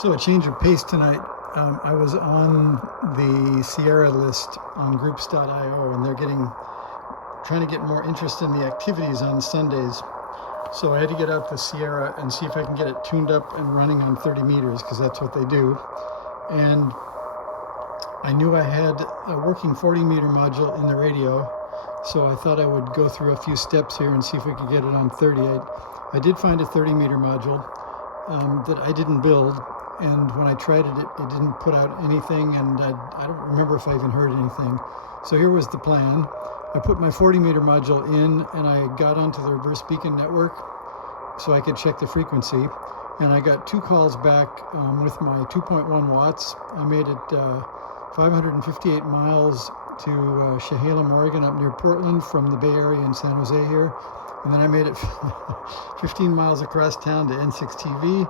So a change of pace tonight. I was on the Sierra list on groups.io, and they're trying to get more interest in the activities on Sundays. So I had to get out the Sierra and see if I can get it tuned up and running on 30 meters, because that's what they do. And I knew I had a working 40 meter module in the radio, so I thought I would go through a few steps here and see if we could get it on 30. I did find a 30 meter module that I didn't build, and when I tried it, it didn't put out anything, and I don't remember if I even heard anything. So here was the plan. I put my 40 meter module in, and I got onto the reverse beacon network so I could check the frequency. And I got 2 calls back with my 2.1 watts. I made it 558 miles to Chehalem, Oregon, up near Portland from the Bay Area in San Jose here. And then I made it 15 miles across town to N6 TV.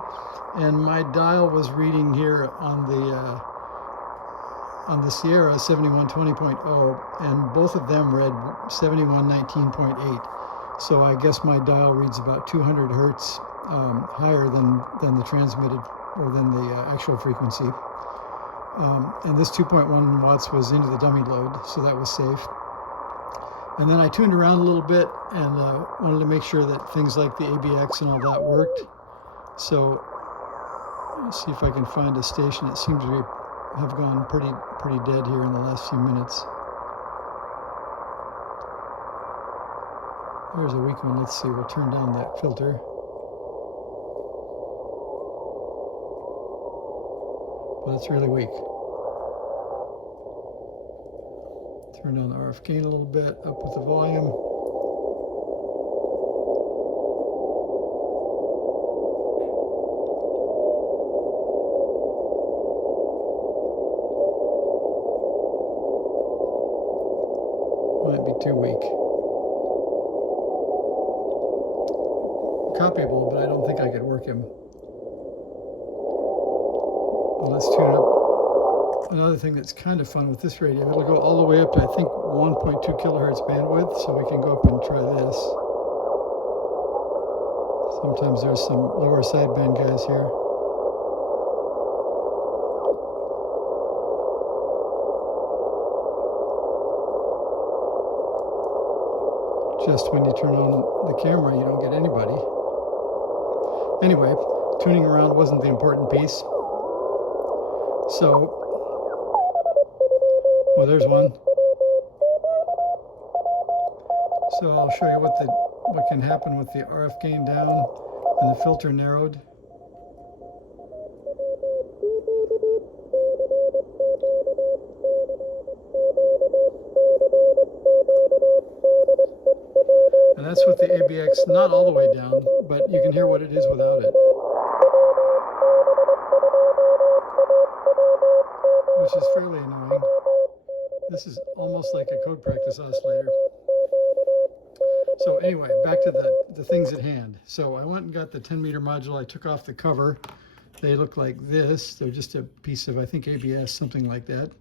And my dial was reading here on the Sierra 7120.0, and both of them read 7119.8. So I guess my dial reads about 200 hertz higher than the transmitted, or than the actual frequency. And this 2.1 watts was into the dummy load, so that was safe. And then I tuned around a little bit and wanted to make sure that things like the ABX and all that worked. So let's see if I can find a station that seems to have gone pretty dead here in the last few minutes. There's a weak one. Let's see. We'll turn down that filter. But it's really weak. Turn down the RF gain a little bit, up with the volume. Might be too weak. Copyable, but I don't think I could work him. Well, let's tune up. Another thing that's kind of fun with this radio, it'll go all the way up to, I think, 1.2 kilohertz bandwidth, so we can go up and try this. Sometimes there's some lower sideband guys here. Just when you turn on the camera, you don't get anybody. Anyway, tuning around wasn't the important piece. So, well, there's one. So I'll show you what can happen with the RF gain down and the filter narrowed. And that's with the ABX not all the way down, but you can hear what it is without it, which is fairly annoying. This is almost like a code practice oscillator. So anyway, back to the things at hand. So I went and got the 10 meter module. I took off the cover. They look like this. They're just a piece of, I think, ABS, something like that.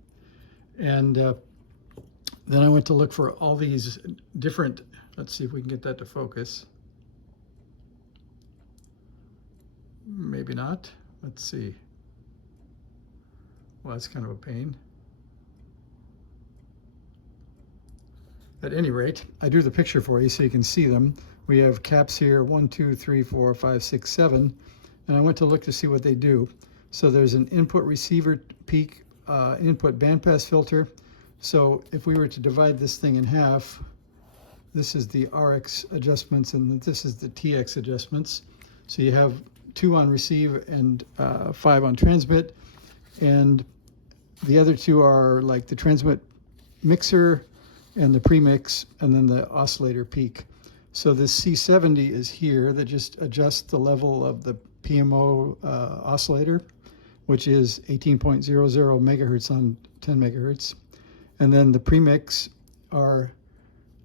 And then I went to look for all these different, let's see if we can get that to focus. Maybe not. Let's see. Well, that's kind of a pain. At any rate, I drew the picture for you so you can see them. We have caps here, 1, 2, 3, 4, 5, 6, 7. And I went to look to see what they do. So there's an input receiver peak, input bandpass filter. So if we were to divide this thing in half, this is the RX adjustments and this is the TX adjustments. So you have 2 on receive and 5 on transmit. And the other 2 are like the transmit mixer and the premix, and then the oscillator peak. So this C70 is here that just adjusts the level of the PMO oscillator, which is 18.00 megahertz on 10 megahertz. And then the premix are,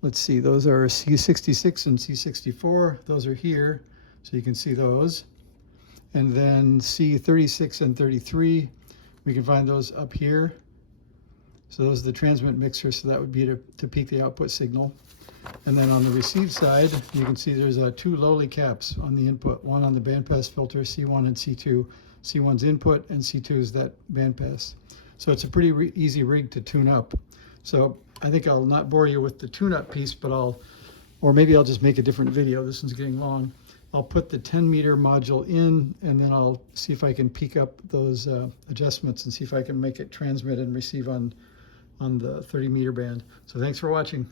let's see, those are C66 and C64. Those are here, so you can see those. And then C36 and 33, we can find those up here. So those are the transmit mixers, so that would be to peak the output signal. And then on the receive side, you can see there's two lowly caps on the input, one on the bandpass filter, C1 and C2. C1's input and C2 is that bandpass. So it's a pretty easy rig to tune up. So I think I'll not bore you with the tune-up piece, but or maybe I'll just make a different video. This one's getting long. I'll put the 10-meter module in, and then I'll see if I can peak up those adjustments and see if I can make it transmit and receive on the 30-meter band. So thanks for watching.